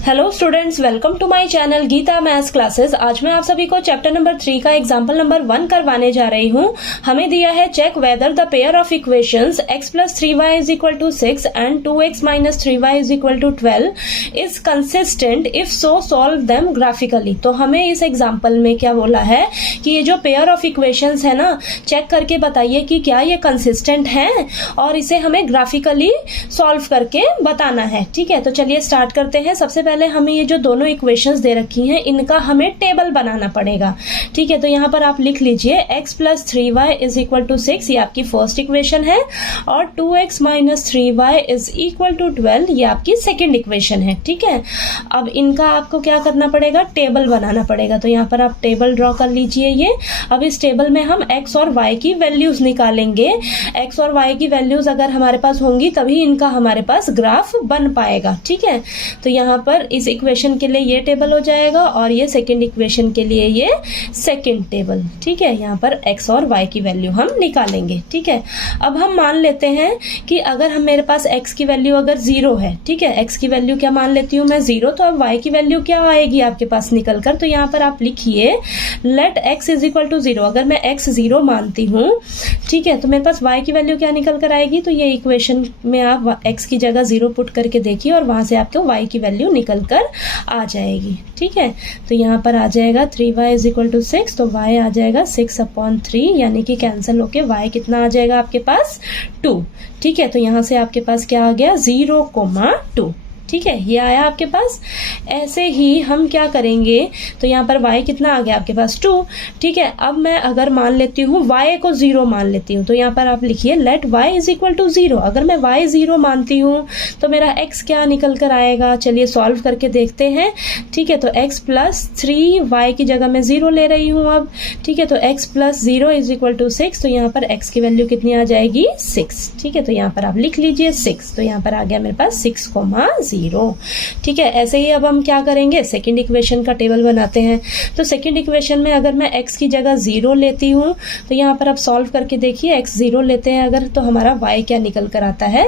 Hello students, welcome to my channel Geeta maths classes. आज मैं आप सभी को चैप्टर नंबर 3 का एग्जांपल नंबर 1 करवाने जा रही हूँ। हमें दिया है check whether the pair of equations x + 3y = 6 and 2x - 3y = 12 is consistent, if so solve them graphically. तो हमें इस एग्जाम्पल में क्या बोला है कि ये जो पेयर ऑफ इक्वेशंस है ना, चेक करके बताइए कि क्या ये कंसिस्टेंट है और इसे हमें ग्राफिकली सॉल्व करके बताना है। ठीक है, तो चलिए स्टार्ट करते हैं। सबसे पहले हमें ये जो दोनों इक्वेशंस दे रखी हैं इनका हमें टेबल बनाना पड़ेगा। ठीक है, तो यहाँ पर आप लिख लीजिए x + 3y = 6, ये आपकी फर्स्ट इक्वेशन है, और 2x - 3y = 12 ये आपकी सेकेंड इक्वेशन है। ठीक है, अब इनका आपको क्या करना पड़ेगा, टेबल बनाना पड़ेगा। तो यहाँ पर आप टेबल ड्रॉ कर लीजिए ये। अब इस टेबल में हम x और y की वैल्यूज निकालेंगे। x और y की वैल्यूज अगर हमारे पास होंगी तभी इनका हमारे पास ग्राफ बन पाएगा। ठीक है, तो यहाँ पर इस इक्वेशन के लिए ये टेबल हो जाएगा और ये सेकंड इक्वेशन के लिए ये सेकंड टेबल। ठीक है, यहाँ पर x और y की वैल्यू हम निकालेंगे। ठीक है, अब हम मान लेते हैं कि अगर हम मेरे पास x की वैल्यू अगर 0 है, ठीक है, x की वैल्यू क्या मान लेती हूँ मैं 0, तो अब y की वैल्यू क्या आएगी आपके पास निकल कर। तो यहाँ पर आप लिखिए लेट x = 0। अगर मैं x 0 मानती हूँ, ठीक है, तो मेरे पास y की वैल्यू क्या निकल कर आएगी। तो ये इक्वेशन में आप x की जगह 0 पुट करके देखिए और वहां से आपको y की वैल्यू निकल कर आ जाएगी। ठीक है, तो यहाँ पर आ जाएगा 3y = 6, तो y आ जाएगा 6/3, यानी कि कैंसिल होके y कितना आ जाएगा आपके पास 2। ठीक है, तो यहाँ से आपके पास क्या आ गया 0,2। ठीक है, ये आया आपके पास। ऐसे ही हम क्या करेंगे, तो यहाँ पर y कितना आ गया आपके पास 2। ठीक है, अब मैं अगर मान लेती हूँ y को 0 मान लेती हूँ, तो यहाँ पर आप लिखिए लेट y = 0। अगर मैं y 0 मानती हूँ तो मेरा x क्या निकल कर आएगा, चलिए सॉल्व करके देखते हैं। ठीक है, तो x + 3y की जगह मैं 0 ले रही हूँ अब। ठीक है, तो x + 0 = 6, तो यहाँ पर x की वैल्यू कितनी आ जाएगी 6। ठीक है, तो यहाँ पर आप लिख लीजिए 6, तो यहाँ पर आ गया मेरे पास 6,0। ठीक है, ऐसे ही अब हम क्या करेंगे, सेकंड इक्वेशन का टेबल बनाते हैं। तो सेकंड इक्वेशन में अगर मैं x की जगह 0 लेती हूँ, तो यहाँ पर आप सॉल्व करके देखिए x 0 लेते हैं अगर, तो हमारा y क्या निकल कर आता है।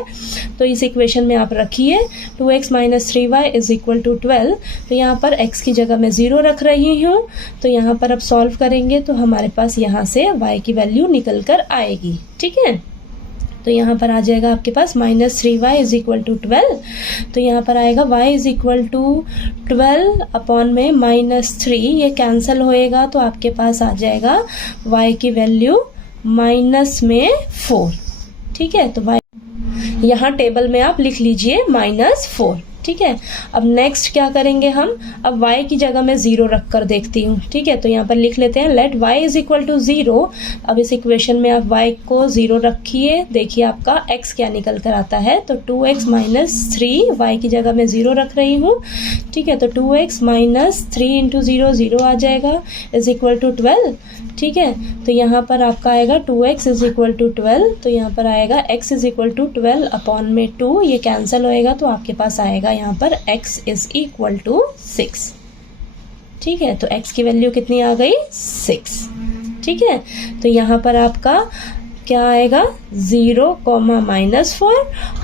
तो इस इक्वेशन में आप रखिए 2x - 3y = 12। तो यहाँ पर x की जगह मैं 0 रख रही हूँ, तो यहाँ पर अब सॉल्व करेंगे तो हमारे पास यहाँ से y की वैल्यू निकल कर आएगी। ठीक है, तो यहाँ पर आ जाएगा आपके पास -3y = 12। तो यहाँ पर आएगा y = 12 में -3, ये कैंसिल होएगा तो आपके पास आ जाएगा y की वैल्यू -4। ठीक है, तो y यहाँ टेबल में आप लिख लीजिए -4। ठीक है, अब नेक्स्ट क्या करेंगे हम, अब y की जगह मैं 0 रख कर देखती हूँ। ठीक है, तो यहाँ पर लिख लेते हैं लेट y = 0। अब इस इक्वेशन में आप y को 0 रखिए, देखिए आपका x क्या निकल कर आता है। तो 2x - 3, y की जगह मैं 0 रख रही हूँ। ठीक है, तो 2x - 3 × 0 0 आ जाएगा = 12। ठीक है, तो यहाँ पर आपका आएगा 2x = 12, तो यहाँ पर आएगा x = 12/2, ये कैंसिल होएगा तो आपके पास आएगा यहाँ पर x = 6। ठीक है, तो x की वैल्यू कितनी आ गई 6। ठीक है, तो यहाँ पर आपका क्या आएगा 0, -4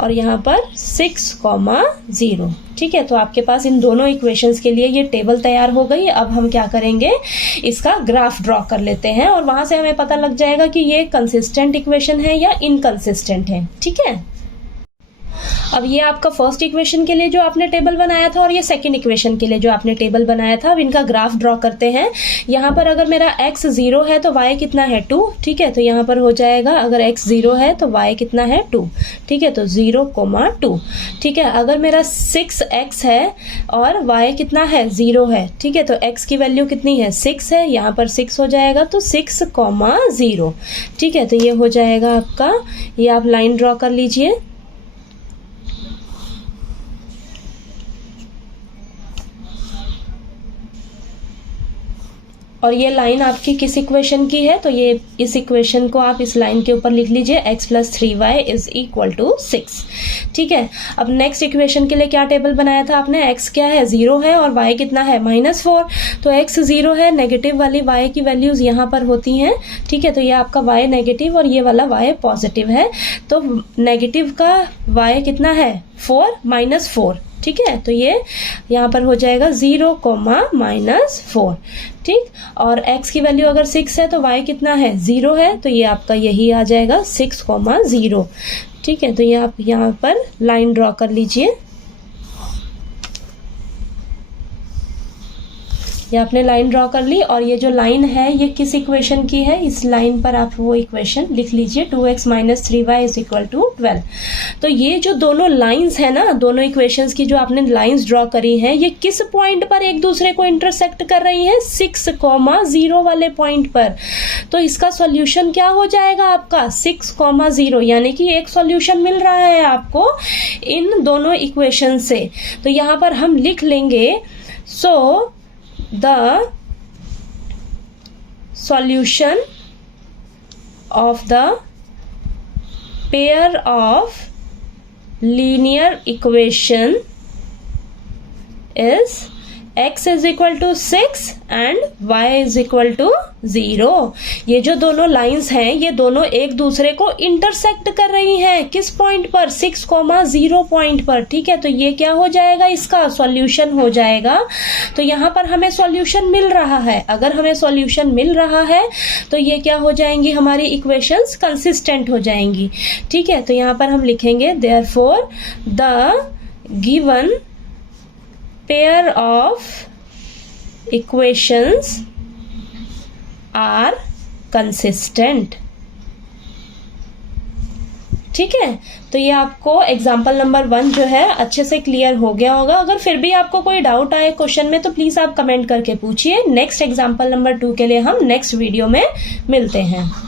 और यहाँ पर 6,0। ठीक है, तो आपके पास इन दोनों इक्वेशंस के लिए ये टेबल तैयार हो गई। अब हम क्या करेंगे, इसका ग्राफ ड्रॉ कर लेते हैं और वहां से हमें पता लग जाएगा कि ये कंसिस्टेंट इक्वेशन है या इनकंसिस्टेंट है। ठीक है, अब ये आपका फर्स्ट इक्वेशन के लिए जो आपने टेबल बनाया था और ये सेकंड इक्वेशन के लिए जो आपने टेबल बनाया था, अब इनका ग्राफ ड्रॉ करते हैं। यहाँ पर अगर मेरा x 0 है तो y कितना है 2। ठीक है, तो यहाँ पर हो जाएगा अगर x 0 है तो y कितना है 2। ठीक है, तो 0,2। ठीक है, अगर मेरा 6x है और y कितना है 0 है। ठीक है, तो x की वैल्यू कितनी है 6 है, यहाँ पर 6 हो जाएगा तो 6,0। ठीक है, तो ये हो जाएगा आपका, ये आप लाइन ड्रॉ कर लीजिए। और ये लाइन आपकी किस इक्वेशन की है, तो ये इस इक्वेशन को आप इस लाइन के ऊपर लिख लीजिए x + 3y = 6। ठीक है, अब नेक्स्ट इक्वेशन के लिए क्या टेबल बनाया था आपने, x क्या है 0 है और y कितना है -4। तो x 0 है, नेगेटिव वाली y की वैल्यूज यहाँ पर होती हैं। ठीक है, तो ये आपका y नेगेटिव और ये वाला y पॉजिटिव है। तो नेगेटिव का y कितना है 4 -4। ठीक है, तो ये यहाँ पर हो जाएगा 0, -4, ठीक। और x की वैल्यू अगर 6 है तो y कितना है, 0 है, तो ये आपका यही आ जाएगा 6, 0, ठीक है। तो ये आप यहाँ पर लाइन ड्रॉ कर लीजिए। ये आपने लाइन ड्रॉ कर ली, और ये जो लाइन है ये किस इक्वेशन की है, इस लाइन पर आप वो इक्वेशन लिख लीजिए, 2x - 3y = 12। तो ये जो दोनों लाइंस है ना, दोनों इक्वेशंस की जो आपने लाइंस ड्रॉ करी हैं, ये किस पॉइंट पर एक दूसरे को इंटरसेक्ट कर रही हैं, 6, 0 वाले पॉइंट पर। तो इसका सॉल्यूशन क्या हो जाएगा आपका, 6, 0, यानी कि एक सॉल्यूशन मिल रहा है आपको इन दोनों इक्वेशन से। तो यहाँ पर हम लिख लेंगे, सो the solution of the pair of linear equation is x = 6 and y = 0। ये जो दोनों लाइंस हैं ये दोनों एक दूसरे को इंटरसेक्ट कर रही हैं, किस पॉइंट पर, 6, 0 पॉइंट पर, ठीक है। तो ये क्या हो जाएगा, इसका सॉल्यूशन हो जाएगा। तो यहाँ पर हमें सॉल्यूशन मिल रहा है, अगर हमें सॉल्यूशन मिल रहा है तो ये क्या हो जाएंगी, हमारी इक्वेशंस कंसिस्टेंट हो जाएंगी, ठीक है। तो यहाँ पर हम लिखेंगे therefore the given pair of equations are consistent, ठीक है। तो ये आपको एग्जाम्पल नंबर 1 जो है अच्छे से क्लियर हो गया होगा। अगर फिर भी आपको कोई डाउट आए क्वेश्चन में तो प्लीज आप कमेंट करके पूछिए। नेक्स्ट एग्जाम्पल नंबर 2 के लिए हम नेक्स्ट वीडियो में मिलते हैं।